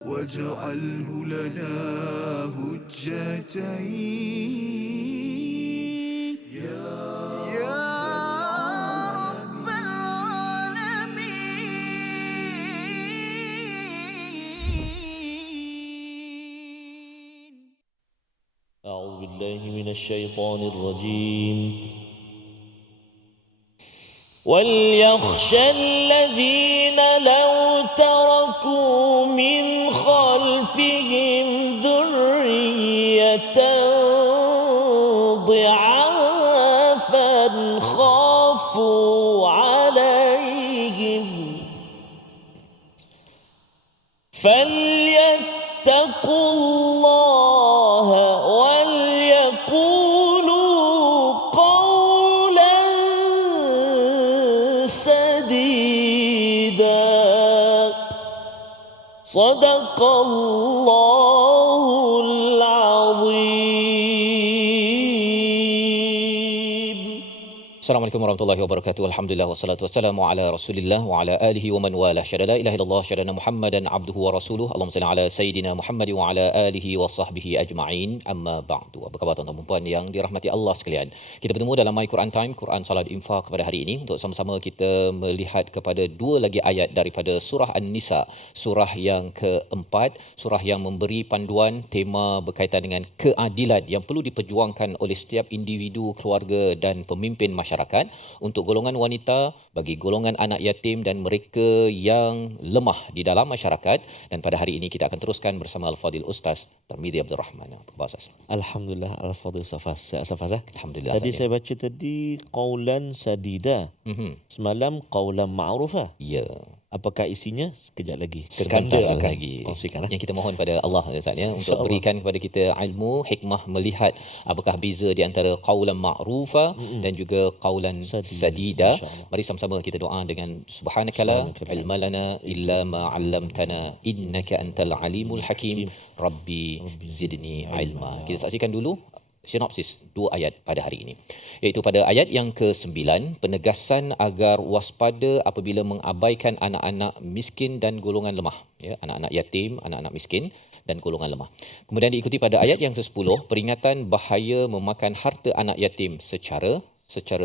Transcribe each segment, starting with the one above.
واجعله لنا هجتين يا رب العالمين. أعوذ بالله من الشيطان الرجيم. وليخشى الذين لو تركوا من خلفهم ذرية ضعافا خافوا عليهم فليتقوا الله وليقولوا قولا سديدا. صدق الله العظيم. Assalamualaikum warahmatullahi wabarakatuh. Alhamdulillah wassalatu wassalamu ala Rasulillah wa ala alihi wa man walah. Syada la ilaha illallah, syada Muhammadan abduhu wa rasuluh. Allahumma salli ala sayidina Muhammad wa ala alihi wa sahbihi ajma'in. Amma ba'du. Apa khabar tuan-tuan dan puan yang dirahmati Allah sekalian? Kita bertemu dalam My Quran Time, Quran Salat Infak pada hari ini untuk sama-sama kita melihat kepada dua lagi ayat daripada surah An-Nisa, surah yang keempat, surah yang memberi panduan tema berkaitan dengan keadilan yang perlu diperjuangkan oleh setiap individu, keluarga dan pemimpin masyarakat untuk golongan wanita, bagi golongan anak yatim dan mereka yang lemah di dalam masyarakat. Dan pada hari ini kita akan teruskan bersama Al-Fadhil Ustaz Tarmizi Abdul Rahman. Apa khabar Ustaz? Alhamdulillah, Al-Fadhil Safas. Safas eh? Alhamdulillah. Tadi saya baca tadi qaulan sadida. Semalam qaulan ma'rufah. Ya. Apakah isinya? Sekejap lagi. Sebentar akan lagi. kongsikan. Yang kita mohon pada Allah Ustaz ya, untuk berikan kepada kita ilmu, hikmah melihat apakah beza di antara qaulan ma'rufa dan juga qaulan sadida. Mari sama-sama kita doa dengan subhanakala ilma lana illa ma 'allamtana innaka antal alimul hakim. Rabbi zidni ilma. Kita saksikan dulu sinopsis dua ayat pada hari ini, iaitu pada ayat yang ke-9, penegasan agar waspada apabila mengabaikan anak-anak miskin dan golongan lemah, ya, anak-anak yatim, anak-anak miskin dan golongan lemah. Kemudian diikuti pada ayat yang ke-10, peringatan bahaya memakan harta anak yatim secara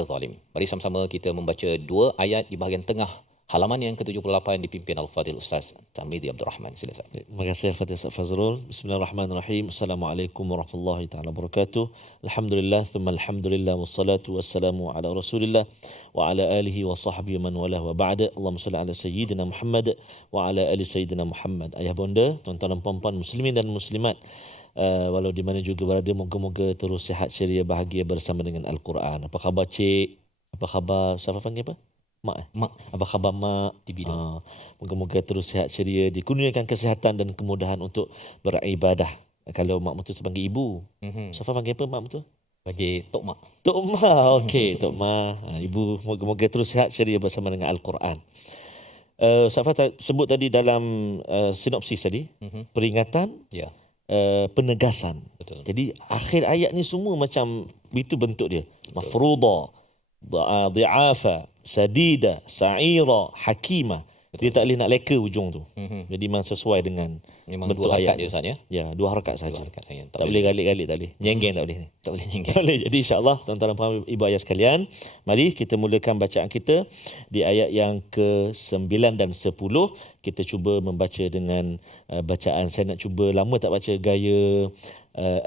zalim. Mari sama-sama kita membaca dua ayat di bahagian tengah halaman yang ke-78 dipimpin Al-Fadhil Ustaz Tarmizi Abdul Rahman. Silakan. Terima kasih Al-Fadhil Ustaz Fazrul. Bismillahirrahmanirrahim. Assalamualaikum warahmatullahi taala wabarakatuh. Alhamdulillah thumma alhamdulillah wassalatu wassalamu ala Rasulillah wa ala alihi wa sahbihi man walah wa ba'da. Allahumma salli ala sayyidina Muhammad wa ala ali sayyidina Muhammad. Ayah bonda, tuan-tuan dan puan-puan muslimin dan muslimat, walau di mana juga berada, moga-moga terus sihat ceria bahagia bersama dengan Al-Quran. Apa khabar cik? Apa khabar? Siapa panggil apa? Mak. Apa khabar mak? Moga-moga terus sihat ceria, dikurniakan kesihatan dan kemudahan untuk beribadah. Kalau mak betul saya panggil ibu. Siapa panggil apa mak betul? Bagi Tok Mak. Tok Mak. Okey, Tok Mak. Ibu moga-moga terus sihat ceria bersama dengan Al-Quran. Safa sebut tadi dalam sinopsis tadi, peringatan, Ya. Penegasan. Betul. Jadi akhir ayat ni semua macam itu bentuk dia. Mafruḍa, dhi'afa, sadida, sa'ira, hakimah. Dia tak boleh nak leka ujung tu. Jadi memang sesuai dengan Memang bentuk dua ayat harakat dia Ustaz ya. Ya, 2 harakat saja. Dua harakat saja. Tak boleh galik-galik, tak boleh. Nyenggeng tak boleh. Tak boleh nyenggang. Tak boleh. Jadi insya-Allah tuan-tuan dan puan ibu ayah sekalian, mari kita mulakan bacaan kita di ayat yang ke-9 dan 10. Kita cuba membaca dengan bacaan. Saya nak cuba, lama tak baca gaya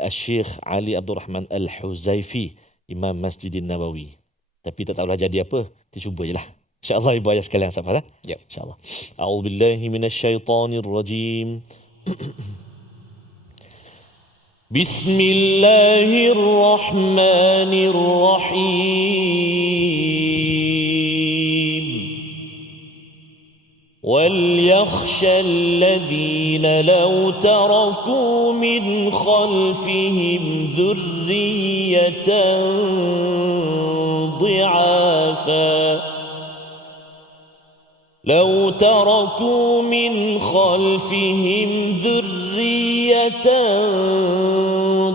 Syekh Ali Abdul Rahman Al-Huzaifi, Imam Masjidin Nabawi. Tapi tak tahulah jadi apa. Kita cuba je lah. InsyaAllah ibu ayah sekalian sahabat. Ya. InsyaAllah. A'udzubillahi minasyaitanirrajim. Bismillahirrahmanirrahim. وليخشى الذين لو تركوا من خلفهم ذرية ضعافا لو تركوا من خلفهم ذرية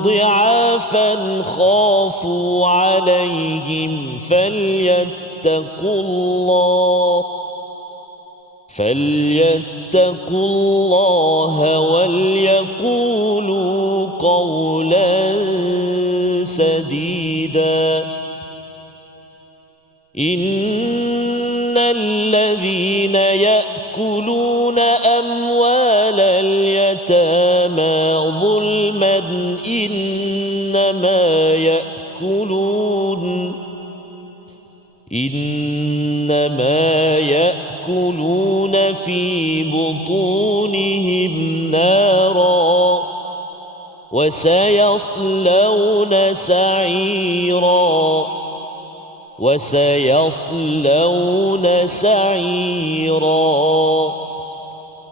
ضعافا خافوا عليهم فليتقوا فليتقوا الله وليقولوا قولا سديدا إن الذين يأكلون أموال اليتامى ظلما إنما يأكلون في بطونهم نارا وسيصلون سعيرا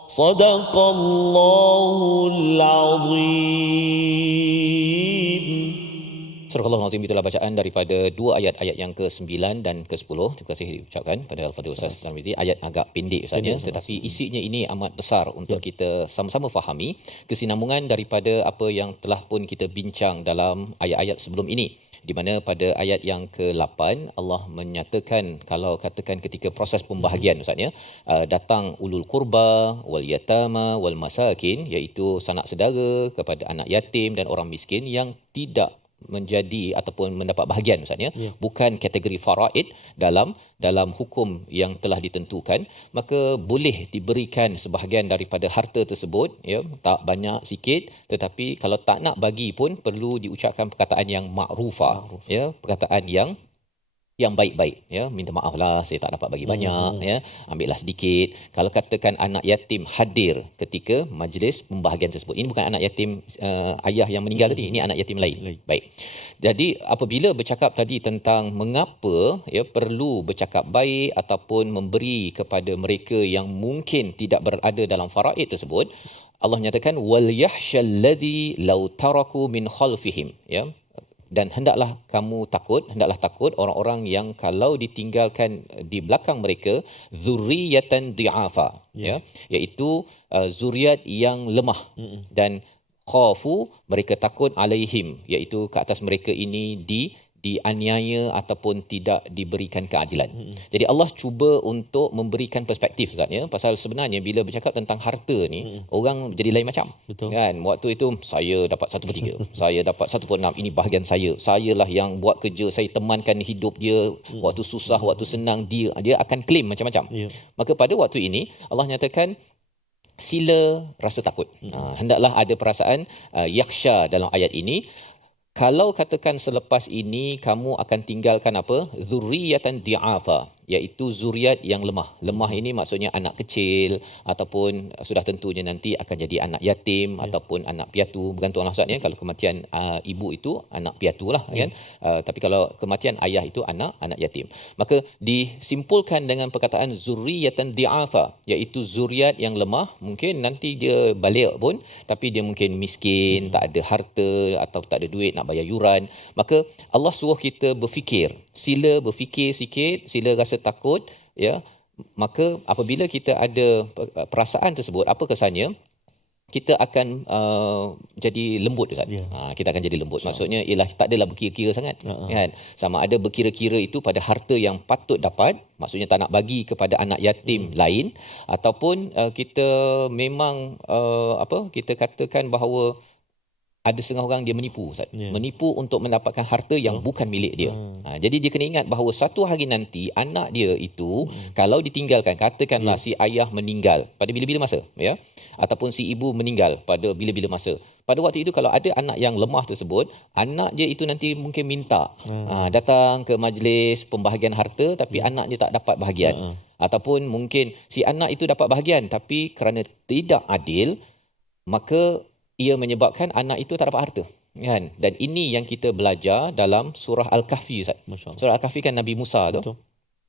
صدق الله العظيم. Surah Al-Azim, itulah bacaan daripada dua ayat yang ke-9 dan ke-10. Terima kasih diucapkan pada Al-Fadhil Ustaz Tarmizi. Ayat agak pendek Ustaz ya, tetapi isinya ini amat besar untuk kita sama-sama fahami kesinambungan daripada apa yang telah pun kita bincang dalam ayat-ayat sebelum ini. Di mana pada ayat yang ke-8 Allah menyatakan kalau katakan ketika proses pembahagian Ustaz ya, datang ulul qurba wal yatama wal masakin, iaitu sanak saudara kepada anak yatim dan orang miskin yang tidak menjadi ataupun mendapat bahagian Ustaz ya, bukan kategori faraid dalam hukum yang telah ditentukan, maka boleh diberikan sebahagian daripada harta tersebut ya, tak banyak sikit, tetapi kalau tak nak bagi pun perlu diucapkan perkataan yang ma'rufah ya, perkataan yang baik-baik ya, minta maaf lah saya tak dapat bagi banyak ya, ambillah sedikit. Kalau katakan anak yatim hadir ketika majlis pembahagian tersebut, ini bukan anak yatim ayah yang meninggal tadi, ini anak yatim lain. Baik. Jadi apabila bercakap tadi tentang mengapa ya perlu bercakap baik ataupun memberi kepada mereka yang mungkin tidak berada dalam faraid tersebut, Allah nyatakan wal yahshal ladzi law taraku min khalfihim ya, dan hendaklah takut orang-orang yang kalau ditinggalkan di belakang mereka zurriyatan di'afa ya, iaitu zuriat yang lemah, dan khafu mereka takut alaihim, iaitu ke atas mereka ini dianiaya ataupun tidak diberikan keadilan. Jadi Allah cuba untuk memberikan perspektif Ustaz ya, pasal sebenarnya bila bercakap tentang harta ni orang jadi lain macam. Betul. Kan waktu itu saya dapat 1/3, saya dapat 1/6, ini bahagian sayalah yang buat kerja, saya temankan hidup dia waktu susah, waktu senang, dia akan claim macam-macam. Maka pada waktu ini Allah nyatakan sila rasa takut. Hendaklah ada perasaan yakhsha dalam ayat ini. Kalau katakan selepas ini kamu akan tinggalkan apa? Zurriyatan di'afa, iaitu zuriat yang lemah. Lemah ini maksudnya anak kecil ataupun sudah tentunya nanti akan jadi anak yatim ataupun anak piatu, bergantunglah Ustaz ya. Kalau kematian ibu itu anak piatu lah kan. Tapi kalau kematian ayah itu anak yatim. Maka disimpulkan dengan perkataan zurriyatan di'afa, iaitu zuriat yang lemah, mungkin nanti dia balik pun tapi dia mungkin miskin, tak ada harta atau tak ada duit nak bayar yuran. Maka Allah suruh kita berfikir, sila berfikir sikit, sila rasa takut ya. Maka apabila kita ada perasaan tersebut, apa kesannya? Kita akan jadi lembut kan. Kita akan jadi lembut. Maksudnya ialah tak adalah berkira-kira sangat kan. Sama ada berkira-kira itu pada harta yang patut dapat, maksudnya tak nak bagi kepada anak yatim lain, ataupun kita memang kita katakan bahawa ada setengah orang dia menipu Ustaz. Menipu untuk mendapatkan harta yang bukan milik dia. Jadi dia kena ingat bahawa satu hari nanti anak dia itu kalau ditinggalkan, katakanlah si ayah meninggal pada bila-bila masa ya, ataupun si ibu meninggal pada bila-bila masa. Pada waktu itu kalau ada anak yang lemah tersebut, anak dia itu nanti mungkin minta datang ke majlis pembahagian harta tapi anak dia tak dapat bahagian. Ataupun mungkin si anak itu dapat bahagian tapi kerana tidak adil, maka ia menyebabkan anak itu tak dapat harta kan. Dan ini yang kita belajar dalam surah Al-Kahfi Ustaz. Surah Al-Kahfi kan Nabi Musa tu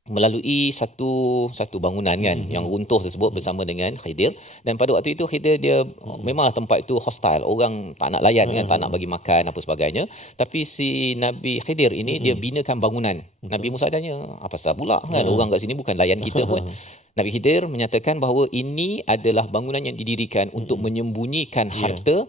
melalui satu bangunan kan yang runtuh tersebut bersama dengan Khidir, dan pada waktu itu Khidir dia memanglah tempat itu hostile, orang tak nak layan kan, tak nak bagi makan apa sebagainya, tapi si Nabi Khidir ini dia binakan bangunan. Nabi Musa tanya, apa sebab pula kan orang kat sini bukan layan kita pun. Nabi Khidir menyatakan bahawa ini adalah bangunan yang didirikan untuk menyembunyikan harta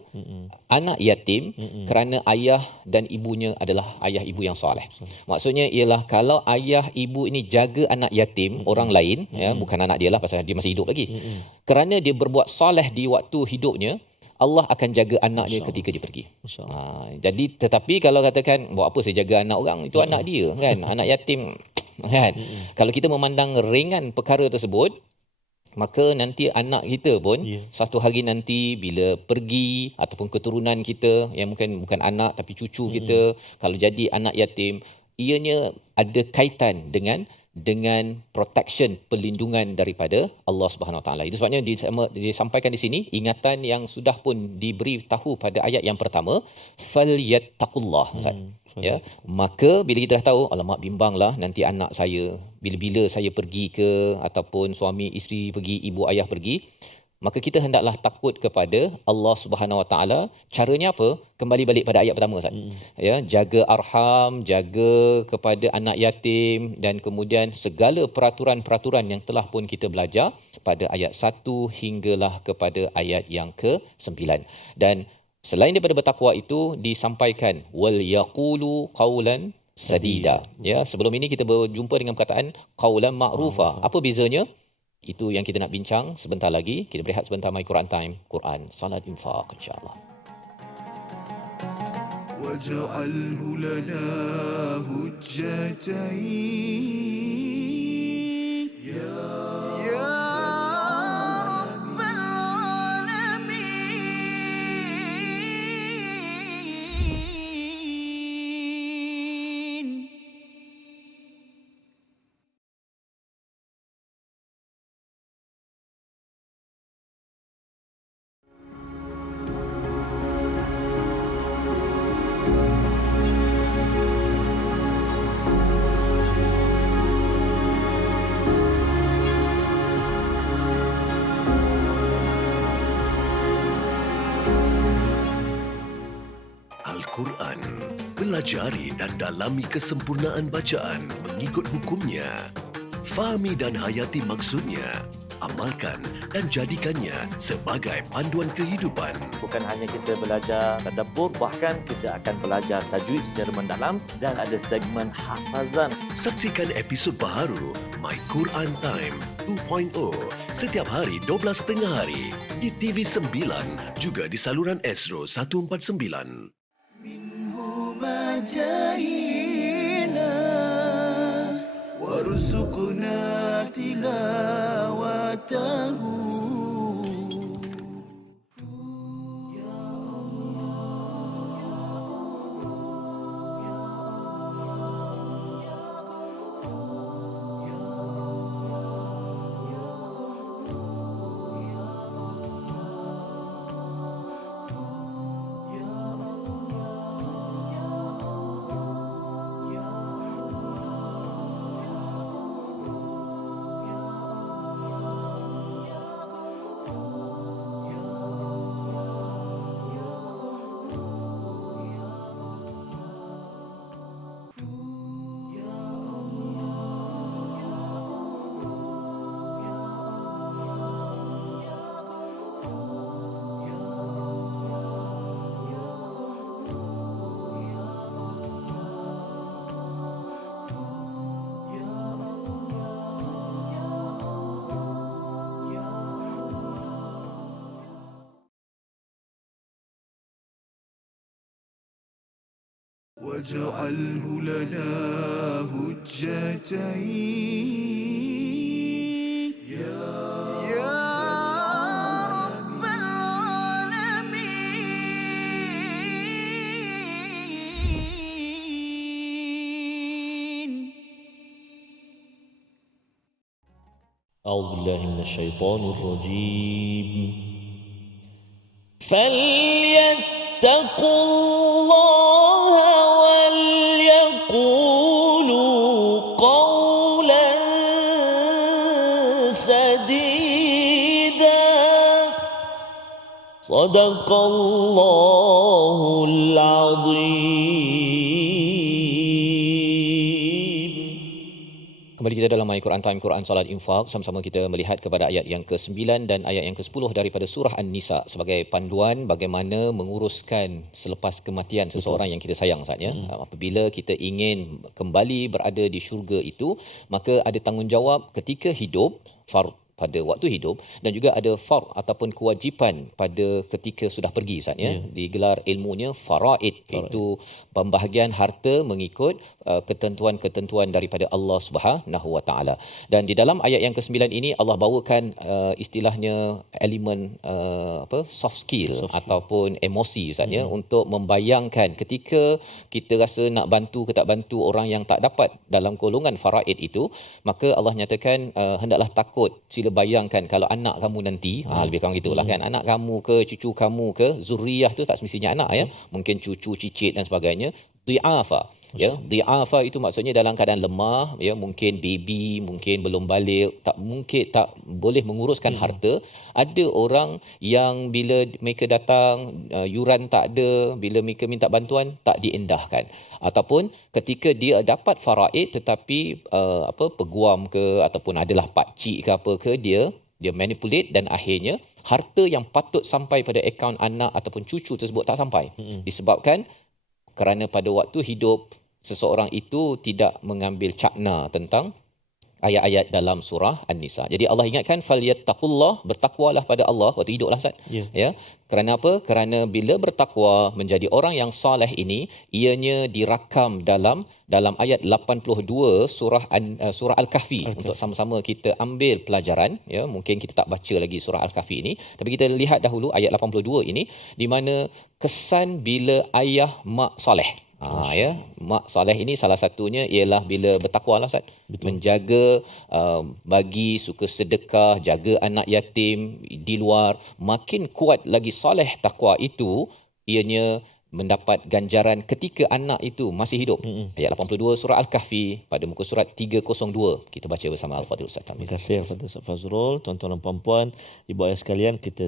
anak yatim kerana ayah dan ibunya adalah ayah ibu yang soleh. Maksudnya ialah kalau ayah ibu ini jaga anak yatim orang lain, ya, bukan anak dia lah pasal dia masih hidup lagi. Kerana dia berbuat soleh di waktu hidupnya, Allah akan jaga anak dia ketika dia pergi. Jadi tetapi kalau katakan buat apa saya jaga anak orang, itu anak dia kan, anak yatim kan. Kalau kita memandang ringan perkara tersebut, maka nanti anak kita pun satu hari nanti bila pergi ataupun keturunan kita yang mungkin bukan anak tapi cucu kita, kalau jadi anak yatim, ianya ada kaitan dengan protection, perlindungan daripada Allah Subhanahu Wa Taala. Itu sebabnya disampaikan di sini ingatan yang sudah pun diberi tahu pada ayat yang pertama, falyattaqullah. Ya, maka bila kita dah tahu, alamak bimbanglah nanti anak saya bila-bila saya pergi ke, ataupun suami isteri pergi, ibu ayah pergi, maka kita hendaklah takut kepada Allah Subhanahu Wa Taala. Caranya apa? Kembali balik pada ayat pertama, Ustaz. Ya, jaga arham, jaga kepada anak yatim, dan kemudian segala peraturan-peraturan yang telah pun kita belajar pada ayat 1 hinggalah kepada ayat yang ke-9. Dan selain daripada bertakwa itu disampaikan wal yaqulu qaulan sadida. Ya, sebelum ini kita berjumpa dengan perkataan qaulan ma'rufa. Apa bezanya? Itu yang kita nak bincang sebentar lagi. Kita berehat sebentar, My Quran Time, Quran, Salat, Infaq, insya-Allah. waj'alhu lana hujjatain ya rabbal alamin. Al-Quran. Pelajari dan dalami kesempurnaan bacaan mengikut hukumnya. Fahami dan hayati maksudnya. Amalkan dan jadikannya sebagai panduan kehidupan. Bukan hanya kita belajar tadabbur, bahkan kita akan belajar tajwid secara mendalam dan ada segmen hafazan. Saksikan episod baharu My Quran Time 2.0 setiap hari 12.30 hari di TV9 juga di saluran Astro 149. منهما جاهينا وارزقنا تلاوته واجعله لنا هجتين يا رب العالمين. أعوذ بالله من الشيطان الرجيم. فليتقوا الله وليقولوا قولا سديدا. صدق الله العظيم. Kembali kita dalam My Quran Time, Quran Salat Infak. Sama-sama kita melihat kepada ayat yang ke-9 dan ayat yang ke-10 daripada surah An-Nisa sebagai panduan bagaimana menguruskan selepas kematian seseorang yang kita sayang saatnya. Apabila kita ingin kembali berada di syurga itu, maka ada tanggungjawab ketika hidup, fard pada waktu hidup, dan juga ada fard ataupun kewajipan pada ketika sudah pergi saatnya. Digelar ilmunya faraid, iaitu pembahagian harta mengikut ketentuan-ketentuan daripada Allah Subhanahu Wa Taala. Dan di dalam ayat yang ke-9 ini Allah bawakan istilahnya elemen soft skill ataupun emosi saatnya untuk membayangkan ketika kita rasa nak bantu ke tak bantu orang yang tak dapat dalam golongan faraid itu, maka Allah nyatakan hendaklah takut. Sila bayangkan kalau anak kamu nanti, lebih kurang gitulah kan, anak kamu ke cucu kamu ke, zuriyah tu tak semestinya anak ya, mungkin cucu, cicit dan sebagainya, dhi'afa. Ya, dhi'afa itu maksudnya dalam keadaan lemah, ya, mungkin baby, mungkin belum balik, tak boleh menguruskan harta. Ada orang yang bila mereka datang, yuran tak ada, bila mereka minta bantuan tak diendahkan. Ataupun ketika dia dapat faraid tetapi peguam ke ataupun adalah pak cik ke apa ke, dia manipulate dan akhirnya harta yang patut sampai pada akaun anak ataupun cucu tersebut tak sampai. Disebabkan kerana pada waktu hidup seseorang itu tidak mengambil cakna tentang ayat-ayat dalam surah An-Nisa. Jadi Allah ingatkan falyattaqullah, bertakwalah pada Allah waktu hiduplah Ustaz. Ya. Kerana apa? Kerana bila bertakwa menjadi orang yang soleh ini, ianya dirakam dalam ayat 82 surah Al-Kahfi. Untuk sama-sama kita ambil pelajaran, ya. Mungkin kita tak baca lagi surah Al-Kahfi ini, tapi kita lihat dahulu ayat 82 ini, di mana kesan bila ayah mak soleh. Ya, mak soleh ini salah satunya ialah bila bertakwa lah Ustaz. Menjaga, bagi, suka sedekah, jaga anak yatim di luar. Makin kuat lagi soleh takwa itu, ianya mendapat ganjaran ketika anak itu masih hidup. Ayat 82 surah Al-Kahfi pada muka surat 302. Kita baca bersama Al-Fadhil Ustaz. Terima kasih Al-Fadhil Ustaz Fazrul. Tuan-tuan dan puan-puan, ibu ayah sekalian, kita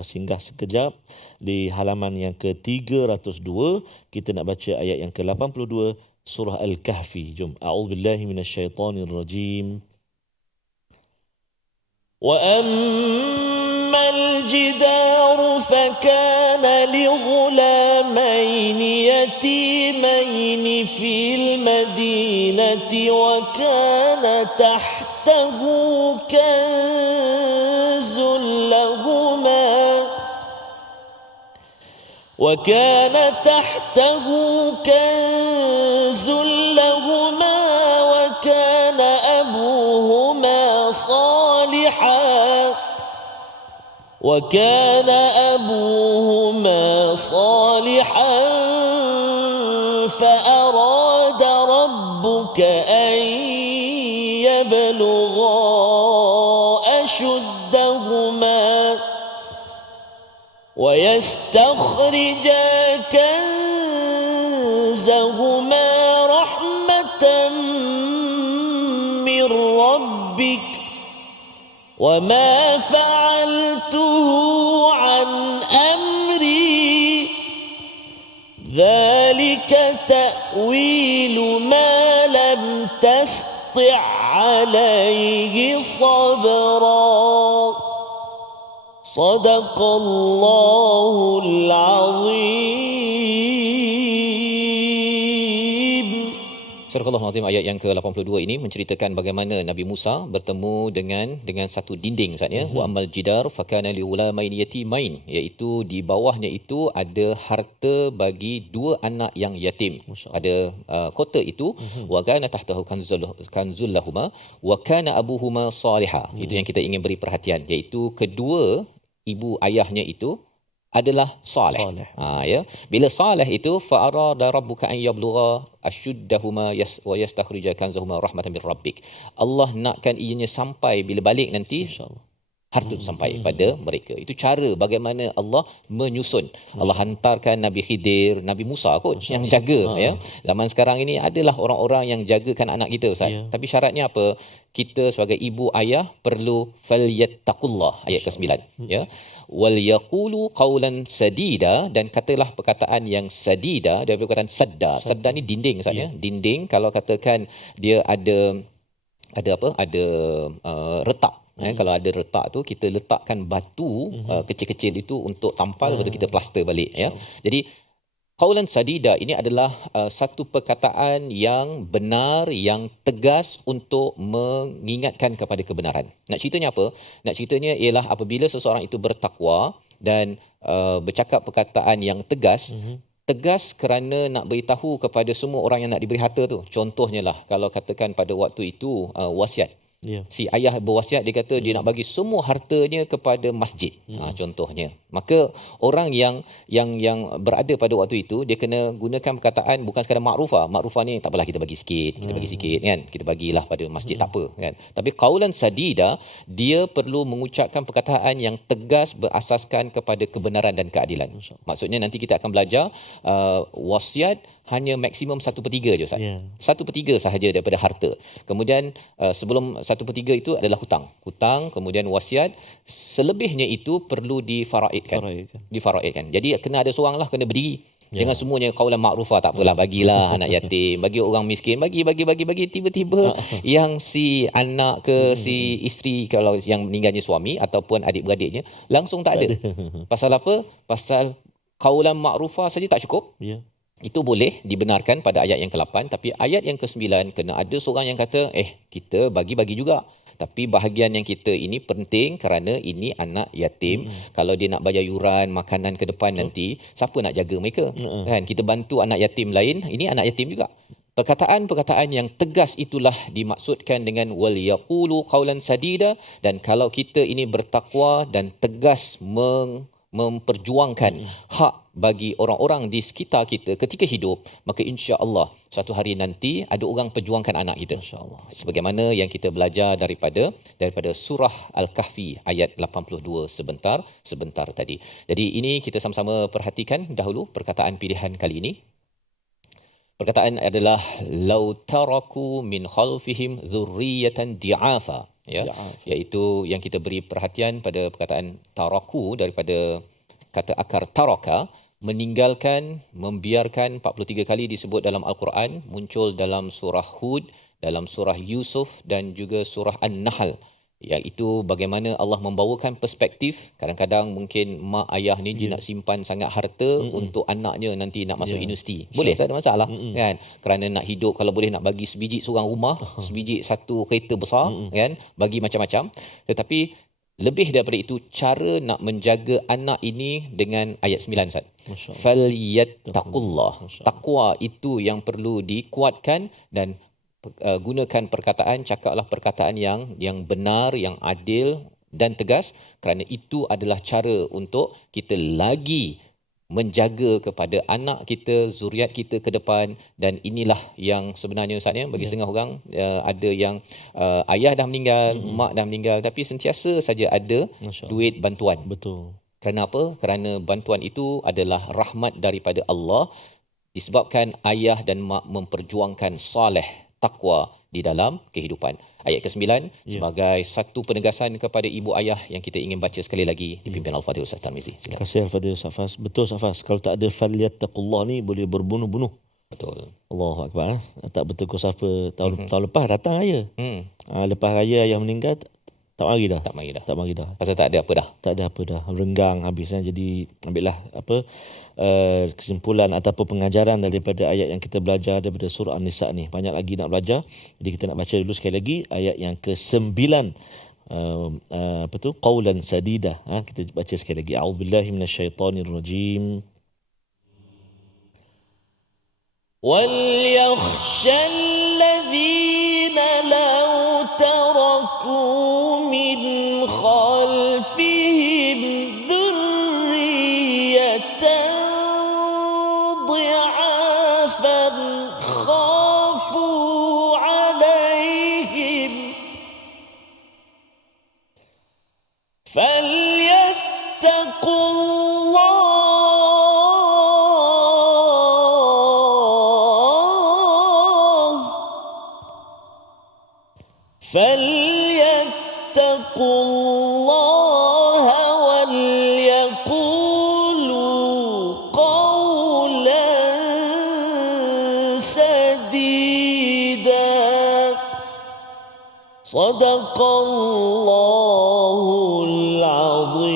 singgah sekejap di halaman yang ke-302. Kita nak baca ayat yang ke-82 surah Al-Kahfi. Jom. A'udzubillahi minasyaitonirrajim. Wa ammal jidaru fakana lighulamain yatimain fil madinati wa kana tahtahu kanzun lahuma وكان تحته كنز لهما وكان أبوهما صالحا فأراد ربك أن يبلغا أشدهما ويستخرجا كنزهما رحمة من ربك وما فعلته عن أمري ذلك تأويل ما لم تسطع عليه صبرا صدق الله العظيم. Surah Al-Azim ayat yang ke-82 ini menceritakan bagaimana Nabi Musa bertemu dengan satu dinding saatnya. Wa amal jidar fakana liulamain yatimain, iaitu di bawahnya itu ada harta bagi dua anak yang yatim. Ada kota itu wa kana tahtahu kanzul lahuma wa kana abuhuma salihah. Itu yang kita ingin beri perhatian, iaitu kedua ibu ayahnya itu adalah saleh. Ya. Bila saleh itu fa'arada rabbuka an yablugha ashuddahuma wa yastakhrija kanzahuma rahmatan min rabbik. Allah nakkan ianya sampai bila balik nanti insyaallah harta itu sampai pada mereka. Itu cara bagaimana Allah menyusun. Allah hantarkan Nabi Khidir, Nabi Musa kot yang jaga ya. Zaman sekarang ini adalah orang-orang yang jagakan anak kita Ustaz. Tapi syaratnya apa? Kita sebagai ibu ayah perlu falyattaqullah ayat ke-9 ya. Wal yaqulu qawlan sadida, dan katalah perkataan yang sadida, daripada perkataan sadda. Sadda ni dinding Ustaz ya. Dinding kalau katakan dia ada ada apa? Ada retak. Kalau ada retak tu kita letakkan batu kecil-kecil itu untuk tampal, lepas tu kita plaster balik ya. Jadi qaulan sadida ini adalah satu perkataan yang benar, yang tegas untuk mengingatkan kepada kebenaran. Nak ceritanya apa? Nak ceritanya ialah apabila seseorang itu bertakwa dan bercakap perkataan yang tegas, tegas kerana nak beritahu kepada semua orang yang nak diberi harta tu. Contohnya lah, kalau katakan pada waktu itu wasiat. Si ayah berwasiat, dia kata dia nak bagi semua hartanya kepada masjid. Contohnya. Maka orang yang berada pada waktu itu, dia kena gunakan perkataan bukan sekadar makrufah. Makrufah ni tak apalah, kita bagi sikit, kan. Kita bagilah pada masjid, tak apa kan. Tapi qaulan sadida, dia perlu mengucapkan perkataan yang tegas berasaskan kepada kebenaran dan keadilan. Maksudnya nanti kita akan belajar wasiat hanya maksimum 1/3 je Ustaz. 1/3 sahaja daripada harta. Kemudian sebelum 1/3 itu adalah hutang, kemudian wasiat, selebihnya itu perlu difaraidkan. Jadi kena ada seorang lah kena berdiri. Jangan semuanya qaulan ma'rufah, tak apalah, bagilah anak yatim, bagi orang miskin, bagi tiba-tiba yang si anak ke si isteri, kalau yang meninggalnya suami ataupun adik-beradiknya langsung tak ada. Pasal apa? Pasal qaulan ma'rufah saja tak cukup. Itu boleh dibenarkan pada ayat yang ke-8, tapi ayat yang ke-9 kena ada seorang yang kata kita bagi juga, tapi bahagian yang kita ini penting kerana ini anak yatim. Kalau dia nak bayar yuran makanan ke depan nanti, siapa nak jaga mereka? Kan, kita bantu anak yatim lain, ini anak yatim juga. Perkataan-perkataan yang tegas itulah dimaksudkan dengan wal yaqulu qaulan sadida. Dan kalau kita ini bertakwa dan tegas memperjuangkan hak bagi orang-orang di sekitar kita ketika hidup, maka insya-Allah satu hari nanti ada orang perjuangkan anak kita. Insya-Allah. Sebagaimana yang kita belajar daripada surah Al-Kahfi ayat 82 sebentar tadi. Jadi ini kita sama-sama perhatikan dahulu perkataan pilihan kali ini. Perkataan adalah lau taraku min khalfihim dzurriyyatan di'afa, iaitu yang kita beri perhatian pada perkataan taraku daripada kata akar taraka, meninggalkan, membiarkan, 43 kali disebut dalam Al-Quran, muncul dalam surah Hud, dalam surah Yusuf dan juga surah An-Nahl, iaitu bagaimana Allah membawakan perspektif. Kadang-kadang mungkin mak ayah ni dia nak simpan sangat harta untuk anaknya nanti nak masuk universiti. Boleh, tak ada masalah kan. Kerana nak hidup, kalau boleh nak bagi sebiji seorang rumah, sebiji satu kereta besar kan, bagi macam-macam. Tetapi lebih daripada itu, cara nak menjaga anak ini dengan ayat 9 Ustaz. Falyattaqullah. Takwa itu yang perlu dikuatkan dan gunakan perkataan, cakaplah perkataan yang benar, yang adil dan tegas, kerana itu adalah cara untuk kita lagi menjaga kepada anak kita, zuriat kita ke depan. Dan inilah yang sebenarnya Ustaz ya, bagi setengah orang ada yang ayah dah meninggal, mak dah meninggal, tapi sentiasa saja ada duit bantuan. Betul. Kerana apa? Kerana bantuan itu adalah rahmat daripada Allah, disebabkan ayah dan mak memperjuangkan soleh, takwa di dalam kehidupan. Ayat ke-9 sebagai satu penegasan kepada ibu ayah yang kita ingin baca sekali lagi dipimpin Al-Fadhil Ustaz Tarmizi. Terima kasih Al-Fadhil Ustaz Fas. Betul Ustaz Fas, kalau tak ada falyattaqullah ni boleh berbunuh-bunuh. Betul. Allahu Akbar. Tak bertegur sapa tahun lepas datang raya. Lepas raya ayah meninggal tak mari dah. Tak mari dah. Pasal tak ada apa dah. Tak ada apa dah. Renggang habis kan. Jadi ambillah kesimpulan ataupun pengajaran daripada ayat yang kita belajar daripada surah An-Nisa ni. Banyak lagi nak belajar. Jadi kita nak baca dulu sekali lagi ayat yang ke-9. Qaulan sadida. Kita baca sekali lagi. A'udzubillahi minasyaitonirrajim. وَلْيَخْشَ الَّذِينَ لَوْ تَرَكُوا مِنْ خَلْفِهِمْ ذُرِّيَّةً ضِعَافًا خَافُوا عَلَيْهِمْ فَلْيَتَّقُوا فليتقوا الله وليقولوا قولا سديدا. Sadaqallahul azim.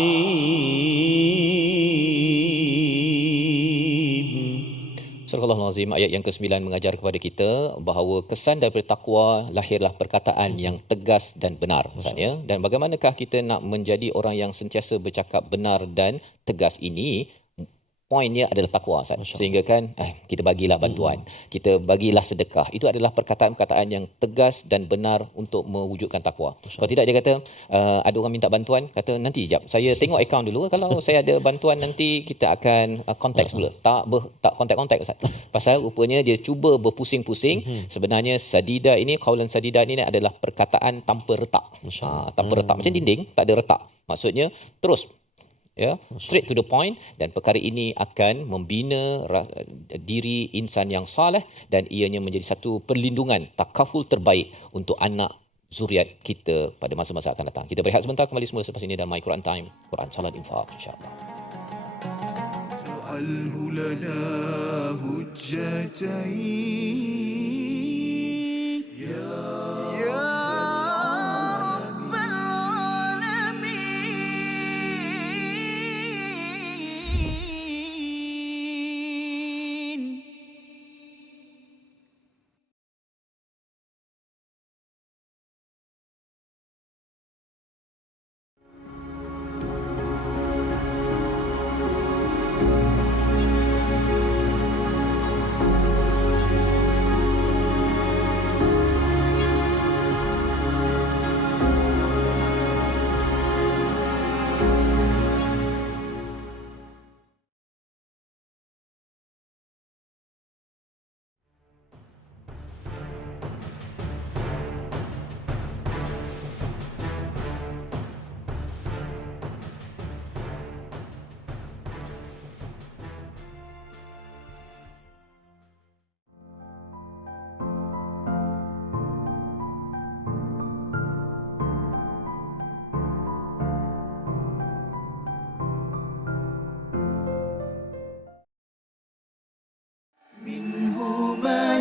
Surah Al-Azim ayat yang ke-9 mengajar kepada kita bahawa kesan daripada takwa lahirlah perkataan yang tegas dan benar maksudnya. Dan bagaimanakah kita nak menjadi orang yang sentiasa bercakap benar dan tegas ini? Poinnya adalah takwa Ustaz. Sehingga kan kita bagilah bantuan, kita bagilah sedekah. Itu adalah perkataan-perkataan yang tegas dan benar untuk mewujudkan takwa. Kalau tidak dia kata ada orang minta bantuan, kata nanti jap saya tengok akaun dulu, kalau saya ada bantuan nanti kita akan kontak semula. Tak kontak Ustaz. Pasal rupanya dia cuba berpusing-pusing. Sebenarnya sadida ini, qaulan sadida ini adalah perkataan tanpa retak. Tanpa retak macam dinding, tak ada retak. Maksudnya terus straight to the point, dan perkara ini akan membina diri insan yang saleh dan ianya menjadi satu perlindungan takaful terbaik untuk anak zuriat kita pada masa-masa akan datang. Kita berehat sebentar, kembali semula selepas ini dalam My Quran Time, Quran Salat Infaq insya-Allah. جعله لنا هجتين يا رب العالمين.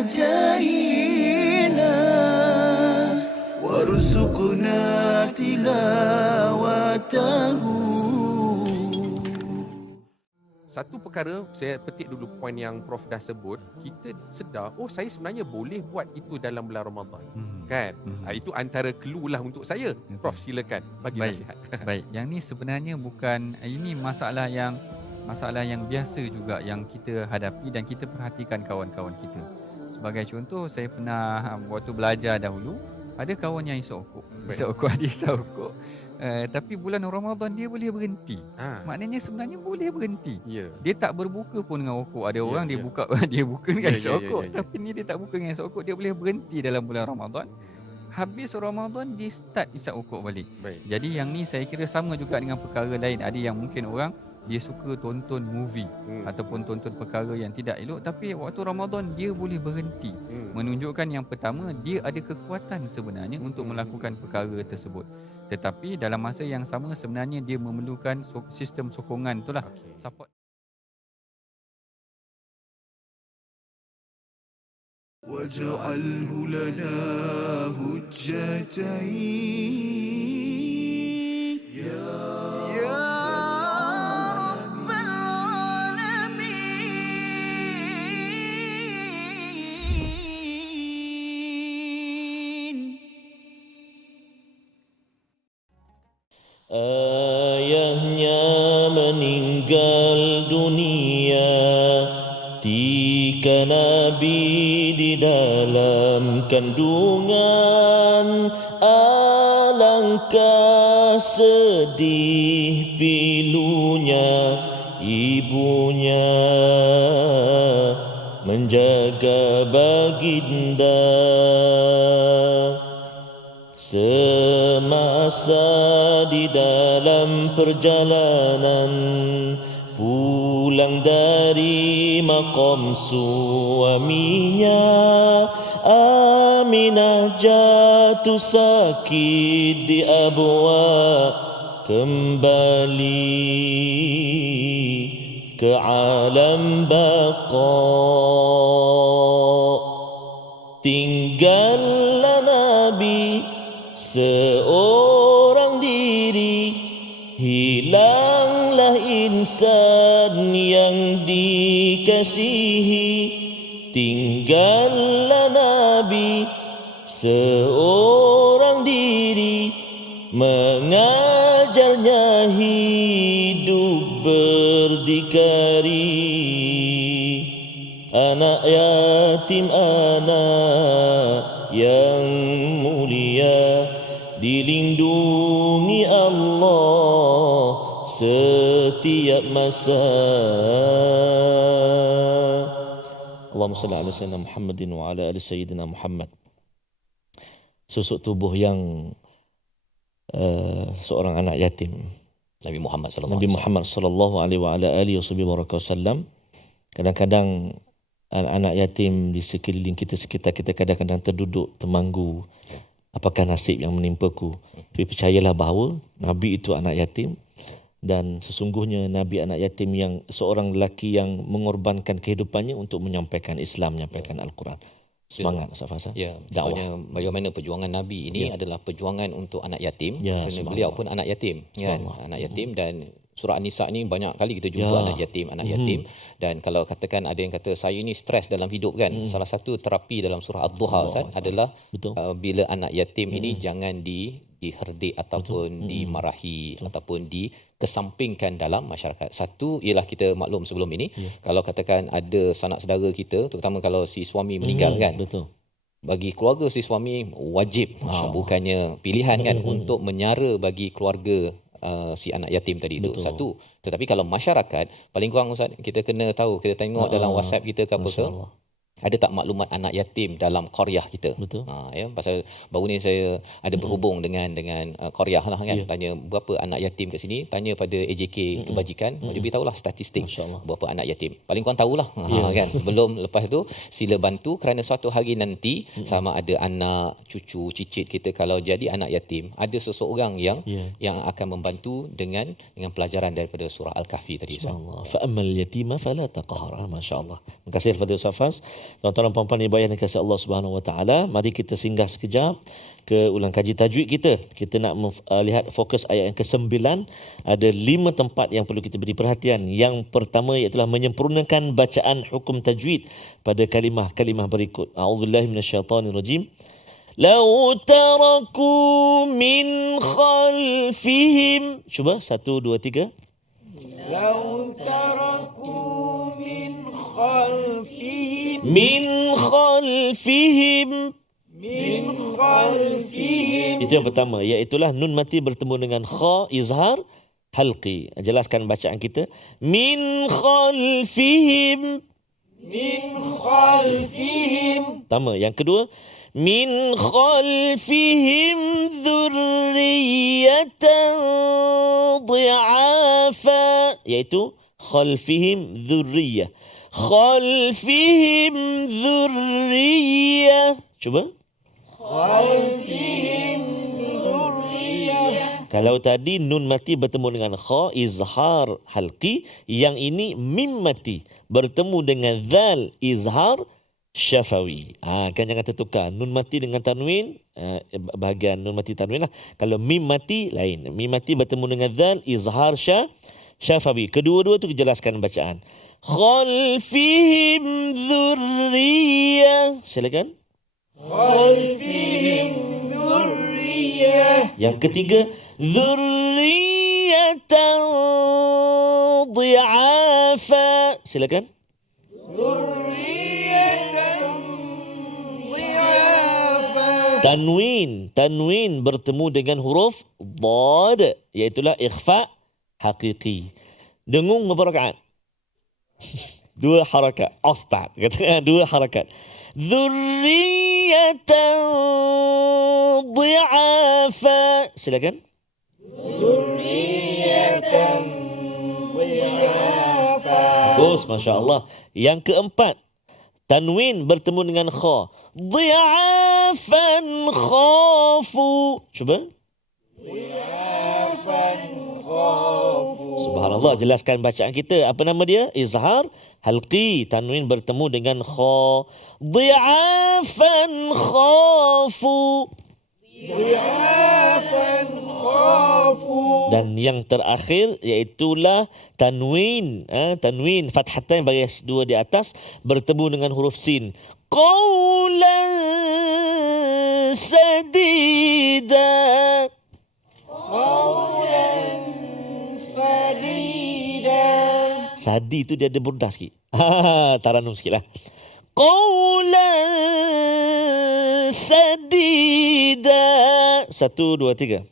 جاهينا وارزقنا تلاوته. Satu perkara, saya petik dulu poin yang Prof dah sebut, kita sedar, saya sebenarnya boleh buat itu dalam bulan Ramadan. Kan? Itu antara clue lah untuk saya. Betul. Prof, silakan bagi nasihat. Baik, yang ni sebenarnya bukan, ini masalah yang biasa juga yang kita hadapi dan kita perhatikan kawan-kawan kita. Sebagai contoh, saya pernah waktu belajar dahulu, ada kawan yang isap rokok. Dia isap rokok. Tapi bulan Ramadan dia boleh berhenti. Maknanya sebenarnya boleh berhenti. Dia tak berbuka pun dengan rokok. Ada orang dia buka dia buka dengan isap rokok. Tapi ni dia tak buka dengan isap rokok. Dia boleh berhenti dalam bulan Ramadan. Habis Ramadan dia start isap rokok balik. Jadi yang ni saya kira sama juga dengan perkara lain. Ada yang mungkin orang dia suka tonton movie ataupun tonton perkara yang tidak elok, tapi waktu Ramadan dia boleh berhenti. Menunjukkan yang pertama, dia ada kekuatan sebenarnya untuk melakukan perkara tersebut. Tetapi dalam masa yang sama sebenarnya dia memerlukan sistem sokongan itulah, support. وَاجْعَلْهُ لَنَا هُجَّتَيْنِ يَا رَبَّ الْعَالَمِينَ. Ayahnya meninggal dunia, tiga nabi di dalam kandungan. Alangkah sedih pilunya ibunya menjaga baginda. Semasa di dalam perjalanan pulang dari maqam suaminya, Aminah jatuh sakit di abwa, kembali ke alam baqa. Tinggallah Nabi seorang diri, hilanglah insan yang dikasihi, tinggallah Nabi seorang diri, mengajarnya hidup berdikari. Anak yatim, anak yang mulia, dilindungi Allah setiap masa. Allahumma salli ala sayyidina Muhammadin wa ala ali sayyidina Muhammad. Susuk tubuh yang seorang anak yatim, Nabi Muhammad sallallahu alaihi wa ala alihi wasallam. Kadang-kadang anak yatim di sekeliling kita, sekitar kita kadang-kadang terduduk, termanggu. Apakah nasib yang menimpaku? Tapi percayalah bahawa Nabi itu anak yatim, dan sesungguhnya Nabi anak yatim yang seorang lelaki yang mengorbankan kehidupannya untuk menyampaikan Islam, menyampaikan Al-Quran. Semangat Ustaz Fasa. Ya, dakwah. Bagaimana perjuangan Nabi ini adalah perjuangan untuk anak yatim, kerana beliau pun anak yatim, kan? Anak yatim, dan surah An-Nisa ni banyak kali kita jumpa anak yatim. Dan kalau katakan ada yang kata saya ni stres dalam hidup, kan, salah satu terapi dalam surah Ad-Duha adalah bila anak yatim ini jangan diherdik ataupun dimarahi ataupun dikesampingkan dalam masyarakat. Satu ialah kita maklum sebelum ini, kalau katakan ada sanak saudara kita, terutama kalau si suami meninggal, kan, bagi keluarga si suami wajib, bukannya pilihan, kan, untuk menyara bagi keluarga si anak yatim tadi itu. Satu. Tetapi kalau masyarakat, paling kurang Ustaz, kita kena tahu, kita tengok dalam WhatsApp kita ke apa ke, ada tak maklumat anak yatim dalam qaryah kita. Ya, pasal baru ni saya ada berhubung dengan qaryah lah, kan, tanya berapa anak yatim kat sini, tanya pada AJK kebajikan, dia beritahulah statistik berapa anak yatim. Paling kurang tahulah, kan, sebelum lepas tu sila bantu, kerana suatu hari nanti sama ada anak, cucu, cicit kita kalau jadi anak yatim, ada seseorang yang akan membantu dengan pelajaran daripada surah Al-Kahfi tadi. Insya-Allah. Fa ammal yatima fala taqhar. Masya-Allah. Terima kasih kepada Ustaz Fas. Tuan-tuan dan puan-puan yang dibayar kasih Allah Subhanahu Wa Taala, mari kita singgah sekejap ke ulang kaji tajwid kita. Kita nak lihat fokus ayat yang ke-9. Ada 5 tempat yang perlu kita beri perhatian. Yang pertama iaitu menyempurnakan bacaan hukum tajwid pada kalimah-kalimah berikut. A'udzubillahi minasyaitonirrajim. Lau taraku min khalfihim. Cuba 1 2 3. Lau taraku min khalfihim. Min khalfihim. Itu yang pertama, iaitulah nun mati bertemu dengan kha izhar halqi. Jelaskan bacaan kita. Min khalfihim. Pertama. Yang kedua, min khalfihim dhurriyatan dhi'afa, iaitu khalfihim dhurriyah. Khalfihim dhurriyah. Cuba. Khalfihim dhurriyah. Kalau tadi nun mati bertemu dengan kha izhar halqi, yang ini mim mati bertemu dengan zal izhar syafawi. Kan jangan tertukar nun mati dengan tanwin, bahagian nun mati tanwin lah. Kalau mim mati lain. Mim mati bertemu dengan zal izhar syafawi. Kedua-dua tu jelaskan bacaan. Khalfihim dhurriyah. Silakan. Khalfihim dhurriyah. Yang ketiga, dhurriyatan dhi'afa. Silakan. Tanwin bertemu dengan huruf dhad, iaitulah ikhfa haqiqi. Dengung berapa rakaat? 2 harakat. Afta, kata 2 harakat. Dzurriyatan dhi'afa. Silakan. Dzurriyatan dhi'afa. Bagus, masya-Allah. Yang keempat, tanwin bertemu dengan kha. Dhi'afan khafu. Cuba. Dhi'afan khafu. Subhanallah, jelaskan bacaan kita. Apa nama dia? Izhar halqi. Tanwin bertemu dengan kha. Dhi'afan khafu. Dan yang terakhir iaitulah tanwin, tanwin fathatain baris dua di atas bertemu dengan huruf sin. Qawlan sadida. Sadi tu dia ada burdah sikit. Taranum sikit lah. Qawlan sadida. 1, 2, 3.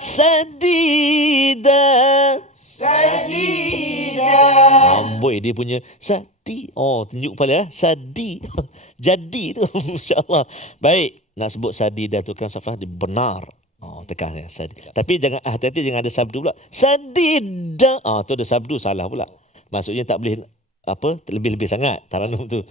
Sadida. Amboi dia punya sadi. Oh, tunjuk kepala sadi. Jadi tu insya-Allah. Baik, nak sebut sadida tu kan Safah dia benar. Oh, tekan ya sadi. Tapi jangan hati-hati jangan ada sabdu pula. Sadida. Tu ada sabdu salah pula. Maksudnya tak boleh lebih-lebih sangat taranum tu.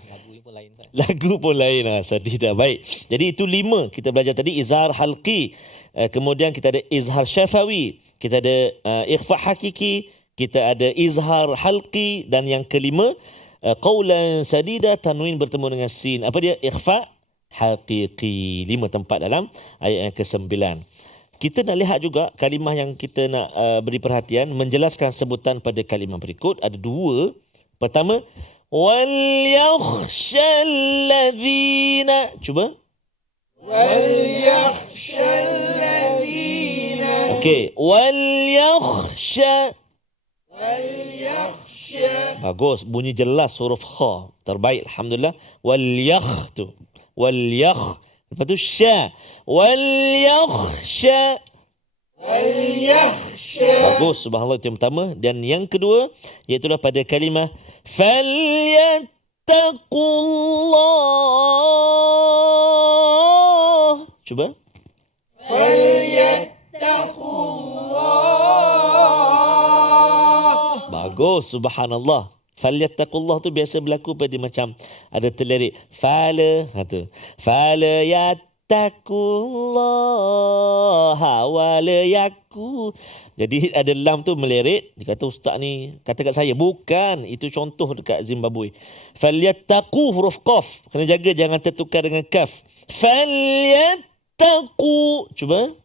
Lagu pun lain sadida. Baik. Jadi itu 5 kita belajar tadi, izhar halqi. Kemudian kita ada izhar syafawi, kita ada ikhfa hakiki, kita ada izhar halqi, dan yang kelima qawlan sadida, tanwin bertemu dengan sin. Apa dia? Ikhfa haqiqi. 5 tempat dalam ayat yang ke-9. Kita nak lihat juga kalimah yang kita nak beri perhatian, menjelaskan sebutan pada kalimah berikut. Ada 2. Pertama, wal yakhshal ladzina. Cuba. Okey, wal yakhsha. Bagus, bunyi jelas huruf kha. Terbaik, alhamdulillah. Wal yakh tu. Wal yakh. Lepas tu sya. Wal yakhsha. Bagus, subhanallah, itu yang pertama. Dan yang kedua, iaitu pada kalimah falyattaqullah. Cuba. Bagus, subhanallah. Falyattaqullah tu biasa berlaku pada macam ada terlirik fala, fala yattaqullah wala yaku. Jadi ada lam tu melirik. Dia kata ustaz ni kata kat saya, bukan, itu contoh dekat Zimbabwe. Falyattaqu huruf qaf, kena jaga jangan tertukar dengan kaf. Falyattaqu. Cuba.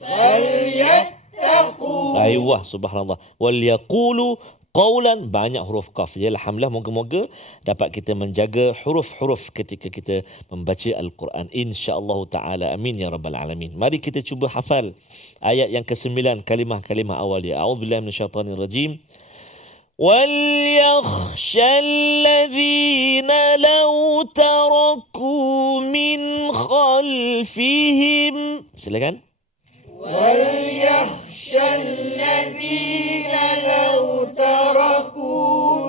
Falyattaqu. Aywa, subhanallah. Wal yaqulu qawlan, banyak huruf qaf. Ya, alhamdulillah, moga-moga dapat kita menjaga huruf-huruf ketika kita membaca Al-Quran, insya-Allah taala. Amin ya rabbal alamin. Mari kita cuba hafal ayat yang ke-9, kalimah-kalimah awal dia. A'udzubillahi minasyaitanir rajim. Wal yakhshal ladzina law taraku min khalfihim. Silakan. Wal yakhshal ladzina law taraku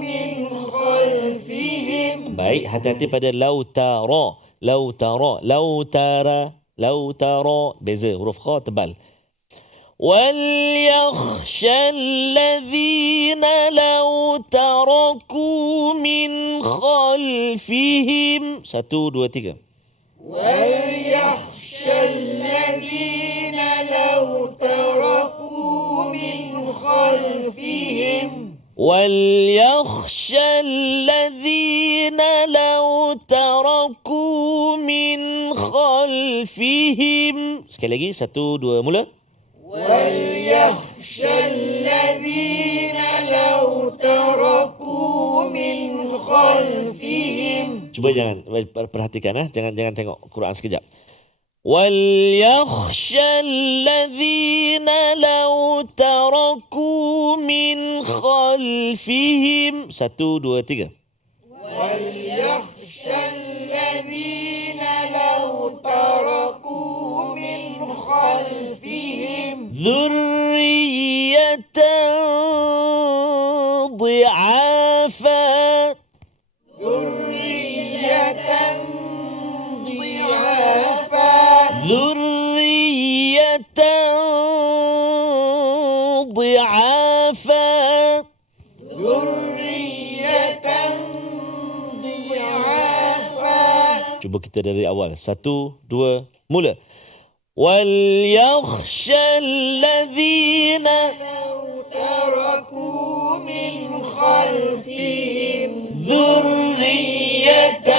min khalfihim. Baik, hati-hati pada law tara. Law tara, law tara, law tara. Beza, huruf kha tebal. Wal yakhshal ladzina law taraku min khalfihim. 1, 2, 3. Wal yakhshal ladzina law taraku min khalfihim. Wal yakhshal ladzina law taraku min khalfihim. Sekali lagi, 1, 2, mula. وَلْيَخْشَ الَّذِينَ لَوْ تَرَكُوا مِنْ خَلْفِهِمْ. Cuba jangan perhatikan, jangan tengok Quran sekejap. وَلْيَخْشَ الَّذِينَ لَوْ تَرَكُوا مِنْ خَلْفِهِمْ. 1, 2, 3. وَلْيَخْشَ الَّذِينَ لَوْ تَرَكُوا مِنْ خَلْفِهِمْ ذُرِّيَّةً ضِعَافًا. ذُرِّيَّةً ضِعَافًا. ذُرِّيَّةً ضِعَافًا. ذُرِّيَّةً ضِعَافًا. Cuba kita dari awal. 1, 2, mula. وَلْيَخْشَ الَّذِينَ لَوْ تَرَكُوا مِنْ خَلْفِهِمْ ذُرِّيَّةً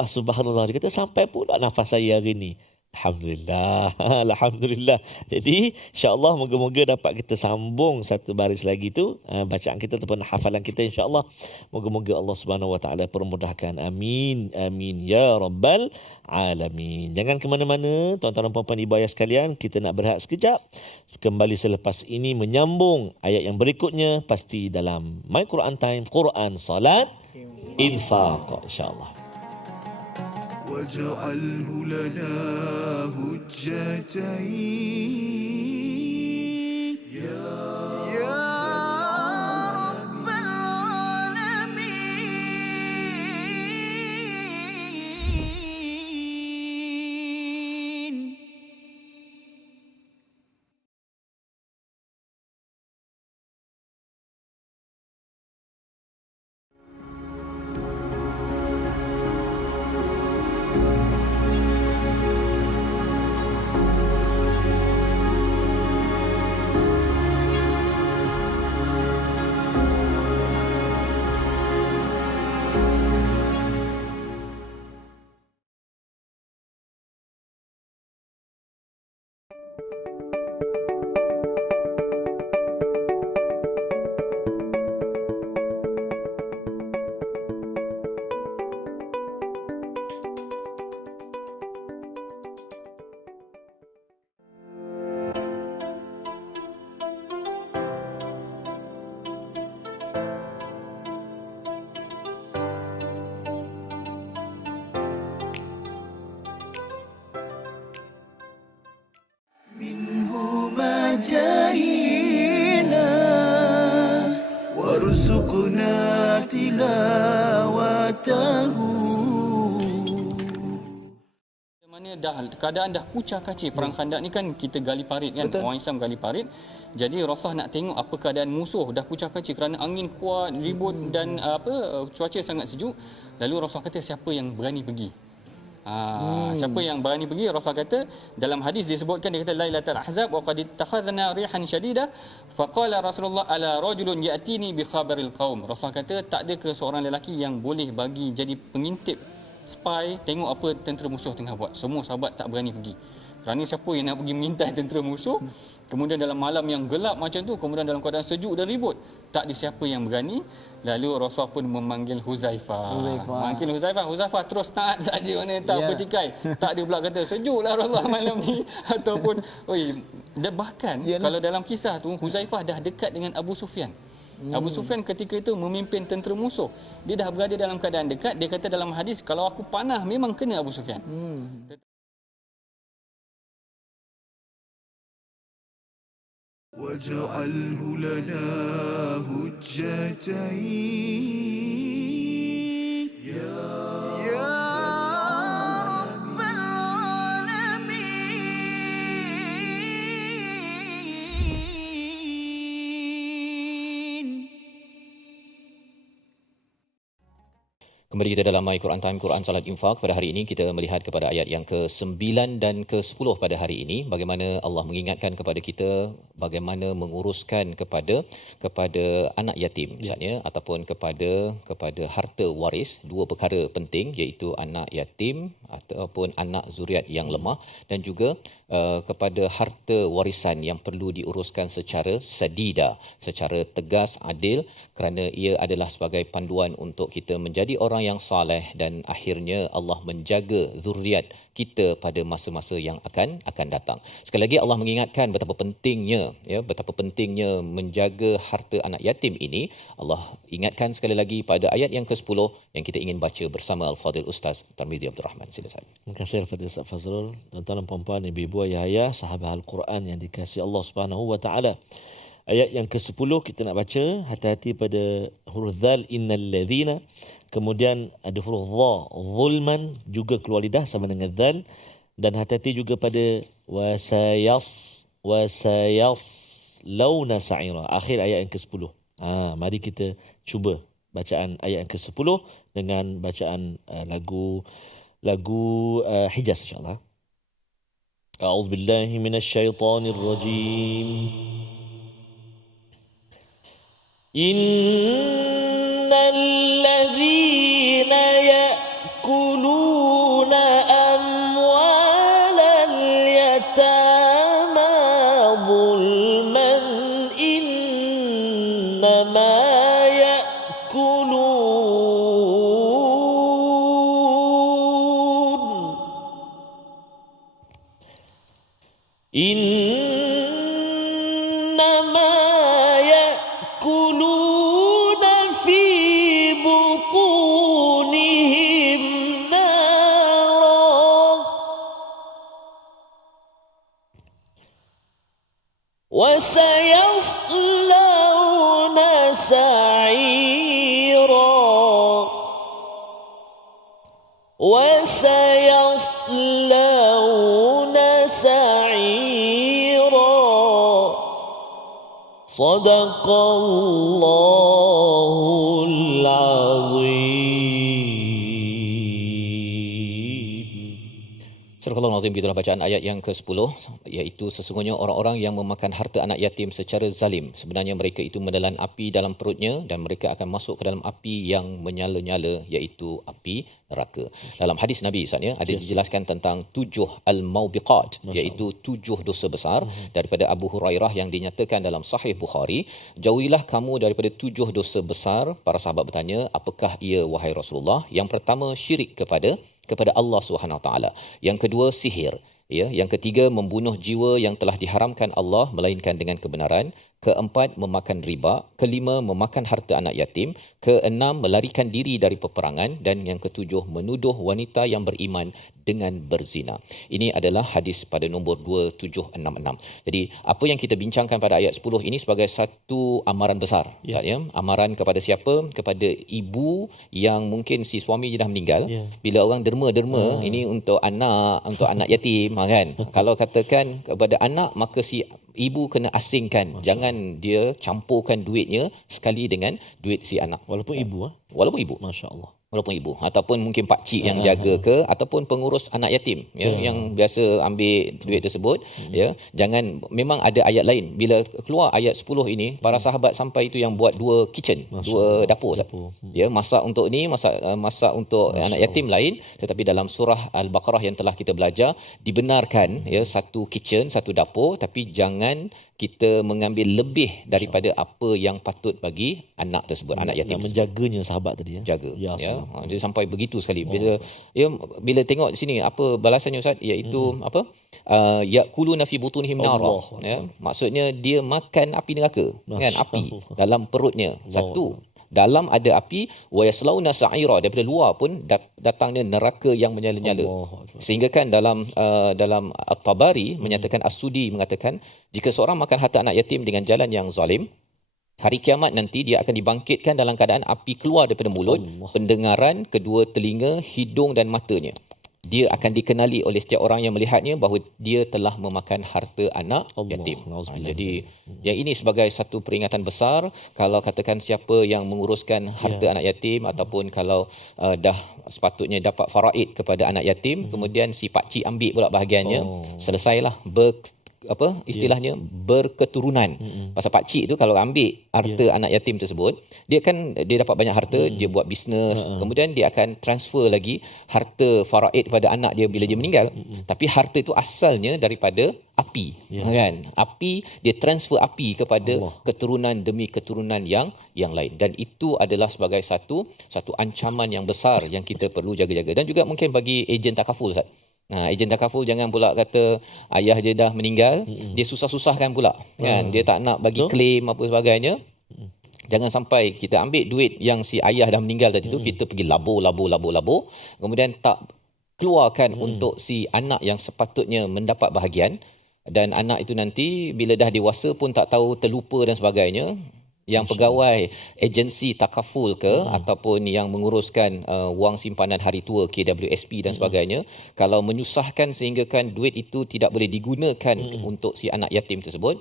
Allah, subhanallah. Dia kata sampai pula nafas saya hari ni. Alhamdulillah. Alhamdulillah. Jadi insya-Allah moga-moga dapat kita sambung satu baris lagi tu bacaan kita ataupun hafalan kita insya-Allah. Moga-moga Allah Subhanahu Wa Taala permudahkan. Amin. Amin ya rabbal alamin. Jangan ke mana-mana tuan-tuan dan puan-puan ibu ayah sekalian, kita nak berehat sekejap. Kembali selepas ini menyambung ayat yang berikutnya pasti dalam My Quran Time, Quran, Salat, Infaq insya-Allah. واجعله لنا هجتين يا رب العالمين. جاهينا وارزقنا تلاوته. Mana keadaan dah kucar kacir perang Khandak ni kan kita gali parit kan. Betul. Orang Islam gali parit. Jadi Rasulullah nak tengok apa keadaan musuh dah kucar kacir kerana angin kuat, ribut dan cuaca sangat sejuk. Lalu Rasulullah kata siapa yang berani pergi? Siapa yang berani pergi? Rasulullah kata dalam hadis disebutkan, dia kata Lailatul Ahzab wa qad ittakhadna rihan shadidah faqala Rasulullah ala rajulun ya'tini bi khabaril qaum. Rasulullah kata tak ada ke seorang lelaki yang boleh bagi jadi pengintip spy tengok apa tentera musuh tengah buat. Semua sahabat tak berani pergi. Kerana siapa yang nak pergi mengintai tentera musuh, kemudian dalam malam yang gelap macam tu, kemudian dalam keadaan sejuk dan ribut, tak ada siapa yang berani. Lalu Rasulullah pun memanggil Huzaifah. Manggil Huzaifah terus taat saja, mana tak bertikai. Tak ada pula kata sejuklah Rasulullah malam ni ataupun bahkan kalau dalam kisah tu Huzaifah dah dekat dengan Abu Sufyan. Abu Sufyan ketika itu memimpin tentera musuh. Dia dah berada dalam keadaan dekat. Dia kata dalam hadis, kalau aku panah memang kena Abu Sufyan. واجعله لنا هجتين يا رب العالمين. Kembali kita dalam My Quran Time, Quran, Salat, Infaq. Pada hari ini kita melihat kepada ayat yang ke-9 dan ke-10 pada hari ini. Bagaimana Allah mengingatkan kepada kita bagaimana menguruskan kepada anak yatim misalnya, ataupun kepada harta waris. Dua perkara penting, iaitu anak yatim ataupun anak zuriat yang lemah, dan juga kepada harta warisan yang perlu diuruskan secara sadida, secara tegas, adil, kerana ia adalah sebagai panduan untuk kita menjadi orang yang saleh dan akhirnya Allah menjaga zuriat kita pada masa-masa yang akan datang. Sekali lagi Allah mengingatkan betapa pentingnya menjaga harta anak yatim ini. Allah ingatkan sekali lagi pada ayat yang ke-10 yang kita ingin baca bersama Al-Fadhil Ustaz Tarmizi Abdul Rahman. Silakan. Terima kasih Al-Fadhil Ustaz Fazrul. Tuan-tuan dan puan-puan, ibu-ibu, ayah-ayah, sahabat Al-Quran yang dikasihi Allah Subhanahu Wa Taala. Ayat yang ke-10 kita nak baca, hati-hati pada huruf dzal, innal ladzina. Kemudian ada huruf dha, zulman, juga keluar lidah sama dengan dzal, dan hati-hati juga pada wasayas launa sa'ira, akhir ayat yang ke-10. Mari kita cuba bacaan ayat yang ke-10 dengan bacaan lagu Hijaz insya-Allah. A'udzubillahi minasyaitonirrajim. Innal ladzina ya'kuluna ظلما إنما يأكلون إنما يأكلون في بطونهم نارا وسيصلون سعيرا وسيصلون سعيرا صدق الله العظيم. Surah Al-Azim, gitulah bacaan ayat yang ke-10, iaitu sesungguhnya orang-orang yang memakan harta anak yatim secara zalim, sebenarnya mereka itu menelan api dalam perutnya dan mereka akan masuk ke dalam api yang menyala-nyala, iaitu api neraka. Dalam hadis Nabi Ustaz ya, ada dijelaskan tentang 7 al-maubiqat, iaitu 7 dosa besar daripada Abu Hurairah yang dinyatakan dalam Sahih Bukhari, jauhilah kamu daripada 7 dosa besar. Para sahabat bertanya, apakah ia wahai Rasulullah? Yang pertama, syirik kepada Allah Subhanahu Wa Taala. Yang kedua, sihir. Ya, yang ketiga, membunuh jiwa yang telah diharamkan Allah melainkan dengan kebenaran. Keempat, memakan riba. Kelima, memakan harta anak yatim. Keenam, melarikan diri dari peperangan. Dan yang ketujuh, menuduh wanita yang beriman dengan berzina. Ini adalah hadis pada nombor 2766. Jadi, apa yang kita bincangkan pada ayat 10 ini sebagai satu amaran besar. Ya. Ya? Amaran kepada siapa? Kepada ibu yang mungkin si suami dah meninggal. Ya. Bila orang derma-derma, ini untuk anak yatim. Kan? Kalau katakan kepada anak, maka si ibu kena asingkan. Jangan dia campurkan duitnya sekali dengan duit si anak. Walaupun ibu. Walaupun ibu. Masya-Allah. Walaupun ibu ataupun mungkin pak cik yang jaga ke ataupun pengurus anak yatim ya yang biasa ambil duit tersebut ya. Jangan, memang ada ayat lain. Bila keluar ayat 10 ini, para sahabat sampai itu yang buat 2 kitchen, 2 dapur. Ya, masak untuk ni, masak untuk anak yatim lain, tetapi dalam surah Al-Baqarah yang telah kita belajar dibenarkan ya, satu kitchen, satu dapur, tapi jangan kita mengambil lebih daripada apa yang patut bagi anak tersebut, anak yatim. Nak menjaganya sahabat tadi ya. Jaga ya. Dia sampai begitu sekali. Bila tengok di sini apa balasannya Ustaz, iaitu apa? Yaquluna fi butunihim nara. Ya, maksudnya dia makan api neraka, kan, api dalam perutnya. Satu, dalam ada api, wa yaslauna sa'ira, daripada luar pun datangnya neraka yang menyala-nyala. Sehingga kan dalam At-Tabari menyatakan, As-Sudi mengatakan, jika seorang makan harta anak yatim dengan jalan yang zalim, hari kiamat nanti dia akan dibangkitkan dalam keadaan api keluar daripada mulut, pendengaran, kedua telinga, hidung dan matanya. Dia akan dikenali oleh setiap orang yang melihatnya bahawa dia telah memakan harta anak yatim. Jadi yang ini sebagai satu peringatan besar. Kalau katakan siapa yang menguruskan harta anak yatim ataupun kalau dah sepatutnya dapat faraid kepada anak yatim, kemudian si pakcik ambil pula bahagiannya, selesailah istilahnya berketurunan. Pasal pakcik tu kalau ambil harta anak yatim tersebut, dia dapat banyak harta, dia buat bisnes, kemudian dia akan transfer lagi harta faraid kepada anak dia bila dia meninggal. Tapi harta itu asalnya daripada api, kan? Api, dia transfer api kepada keturunan demi keturunan yang lain, dan itu adalah sebagai satu ancaman yang besar yang kita perlu jaga-jaga. Dan juga mungkin bagi ejen takaful, Ustaz. Ejen takaful jangan pula kata ayah dia dah meninggal, dia susah-susahkan pula, kan? Dia tak nak bagi claim apa sebagainya. Jangan sampai kita ambil duit yang si ayah dah meninggal tadi tu, kita pergi labur, kemudian tak keluarkan untuk si anak yang sepatutnya mendapat bahagian, dan anak itu nanti bila dah dewasa pun tak tahu, terlupa dan sebagainya. Yang pegawai agensi takaful ke ataupun yang menguruskan wang simpanan hari tua KWSP dan sebagainya, kalau menyusahkan sehingga kan duit itu tidak boleh digunakan untuk si anak yatim tersebut.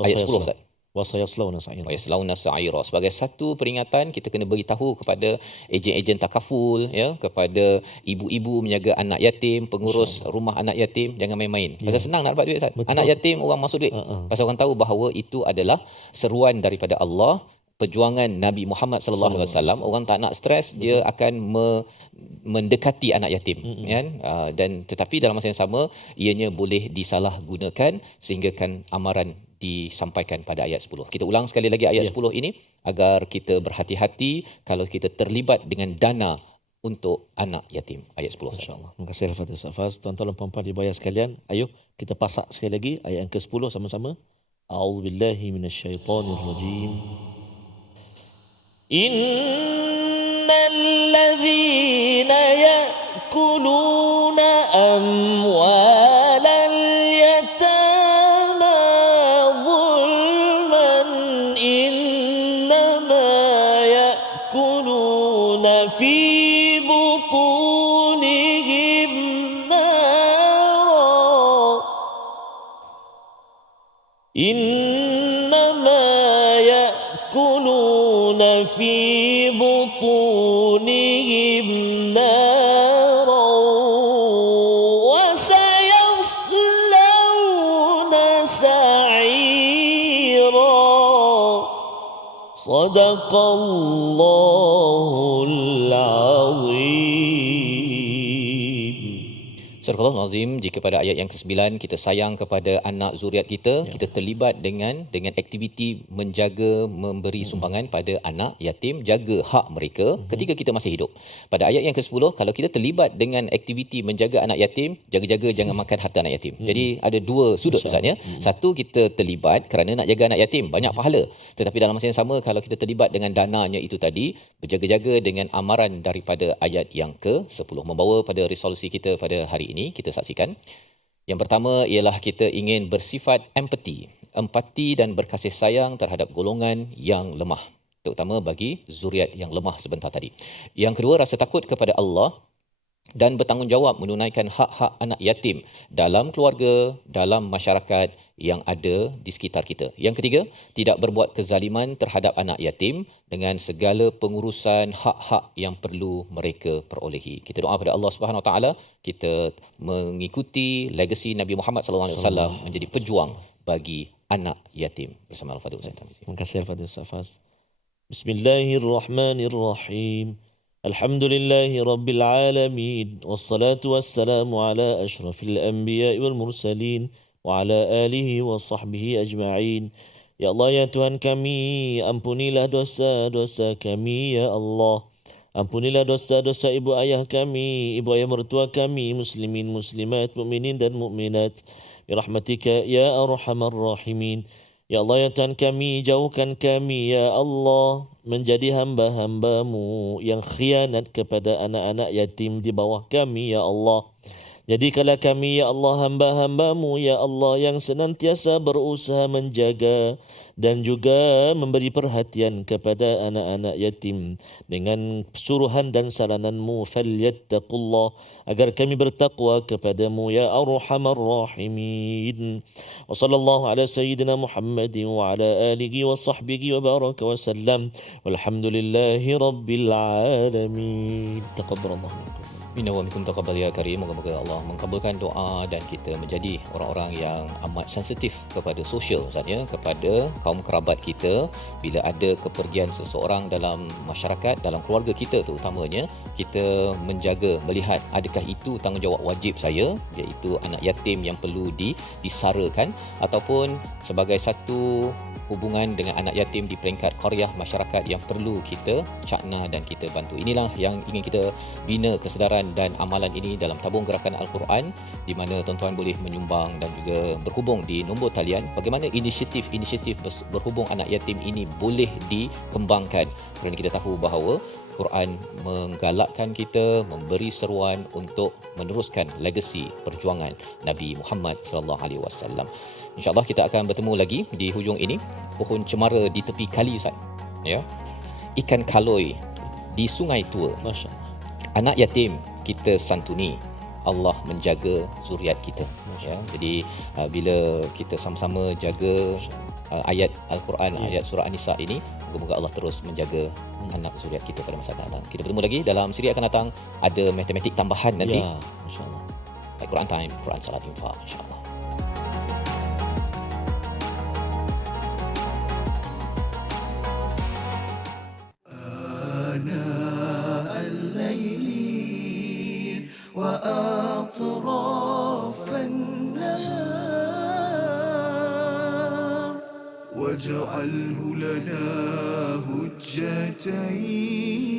Ayat 10 Ustaz. Wasayaslawna sa'ira. Sebagai satu peringatan, kita kena beritahu kepada ejen-ejen takaful, ya, kepada ibu-ibu menjaga anak yatim, pengurus rumah anak yatim, jangan main-main. Pasal senang nak dapat duit, Ustaz. Anak yatim orang masuk duit. Pasal orang tahu bahawa itu adalah seruan daripada Allah, perjuangan Nabi Muhammad sallallahu alaihi wasallam, orang tak nak stres, dia akan mendekati anak yatim, kan? Dan tetapi dalam masa yang sama ianya boleh disalahgunakan sehingga kan amaran disampaikan pada ayat 10. Kita ulang sekali lagi ayat 10 ini agar kita berhati-hati kalau kita terlibat dengan dana untuk anak yatim. Ayat 10 insya-Allah. Terima kasih Al-Fatihah Ustaz Faz. Tuan-tuan dan puan-puan dibayar sekalian, ayo kita pasak sekali lagi ayat yang ke-10 sama-sama. A'udzubillahi minasyaitonirrajim. Innal ladzina ya'kuluna amwalal yatama zulman innama ya'kuluna fi butunihim nara innama ya'kuluna fi butunihim nara wa sayaslawna sa'ira. Sadaqallahul azim. Surah Al-Azim, jika pada ayat yang ke-9 kita sayang kepada anak zuriat kita, kita terlibat dengan aktiviti menjaga, memberi sumbangan pada anak yatim, jaga hak mereka ketika kita masih hidup. Pada ayat yang ke-10, kalau kita terlibat dengan aktiviti menjaga anak yatim, jaga-jaga jangan makan harta anak yatim. Jadi ada dua sudut Ustaz ya. Satu, kita terlibat kerana nak jaga anak yatim, banyak pahala. Tetapi dalam masa yang sama, kalau kita terlibat dengan dananya itu tadi, berjaga-jaga dengan amaran daripada ayat yang ke-10, membawa pada resolusi kita pada hari ini, kita saksikan. Yang pertama ialah kita ingin bersifat empati dan berkasih sayang terhadap golongan yang lemah, terutama bagi zuriat yang lemah sebentar tadi. Yang kedua, rasa takut kepada Allah dan bertanggungjawab menunaikan hak-hak anak yatim dalam keluarga, dalam masyarakat yang ada di sekitar kita. Yang ketiga, tidak berbuat kezaliman terhadap anak yatim dengan segala pengurusan hak-hak yang perlu mereka perolehi. Kita doa pada Allah Subhanahu Wa Taala, kita mengikuti legasi Nabi Muhammad sallallahu alaihi wasallam menjadi pejuang bagi anak yatim bersama Al-Fatihah Ustaz. Terima kasih Al-Fatihah Ustaz Faz. Bismillahirrahmanirrahim. Alhamdulillahi Rabbil Alamin. Wassalatu wassalamu ala ashrafil anbiya wal mursalin wa ala alihi wa sahbihi ajma'in. Ya Allah, ya Tuhan kami, ampunilah dosa-dosa kami, ya Allah. Ampunilah dosa-dosa ibu ayah kami, ibu ayah mertua kami, muslimin, muslimat, mukminin dan mukminat. Birahmatika ya arhamar rahimin. Ya Allah, ya Tuhan kami, jauhkan kami, ya Allah, menjadi hamba-hamba-Mu yang khianat kepada anak-anak yatim di bawah kami, ya Allah. Jadikanlah kami, ya Allah, hamba-hamba-Mu, ya Allah, yang senantiasa berusaha menjaga dan juga memberi perhatian kepada anak-anak yatim dengan suruhan dan saranan-Mu. Falyattaqullah, agar kami bertakwa kepada-Mu, ya Arhamar Rahimin. Wa sallallahu ala sayyidina Muhammadin wa ala alihi wa sahbihi wa baraka wa sallam. Walhamdulillahi rabbil alamin. Taqabbalallahu minkum. Inna wa minkum taqabbal ya karim. Moga-moga Allah mengabulkan doa dan kita menjadi orang-orang yang amat sensitif kepada sosial Ustaz ya, kepada kaum kerabat kita. Bila ada kepergian seseorang dalam masyarakat, dalam keluarga kita terutamanya, kita menjaga, melihat adakah itu tanggungjawab wajib saya, iaitu anak yatim yang perlu disarakan, ataupun sebagai satu hubungan dengan anak yatim di peringkat qaryah, masyarakat yang perlu kita cakna dan kita bantu. Inilah yang ingin kita bina kesedaran dan amalan ini dalam tabung gerakan Al-Quran, di mana tuan-tuan boleh menyumbang dan juga berhubung di nombor talian bagaimana inisiatif berhubung anak yatim ini boleh dikembangkan, kerana kita tahu bahawa Quran menggalakkan kita, memberi seruan untuk meneruskan legasi perjuangan Nabi Muhammad sallallahu alaihi wasallam. InsyaAllah kita akan bertemu lagi di hujung ini. Pohon cemara di tepi kali Ustaz, ya. Ikan kaloi di sungai tua. Masya-Allah. Anak yatim kita santuni, Allah menjaga zuriat kita, ya. Jadi bila kita sama-sama jaga ayat Al-Quran, ayat surah An-Nisa ini, moga-moga Allah terus menjaga anak zuriat kita pada masa akan datang. Kita bertemu lagi dalam siri akan datang, ada matematik tambahan nanti. Ya, insya-Allah. Al-Quran Time, Quran Salat Infaq, insya-Allah. واجعله لنا هجتين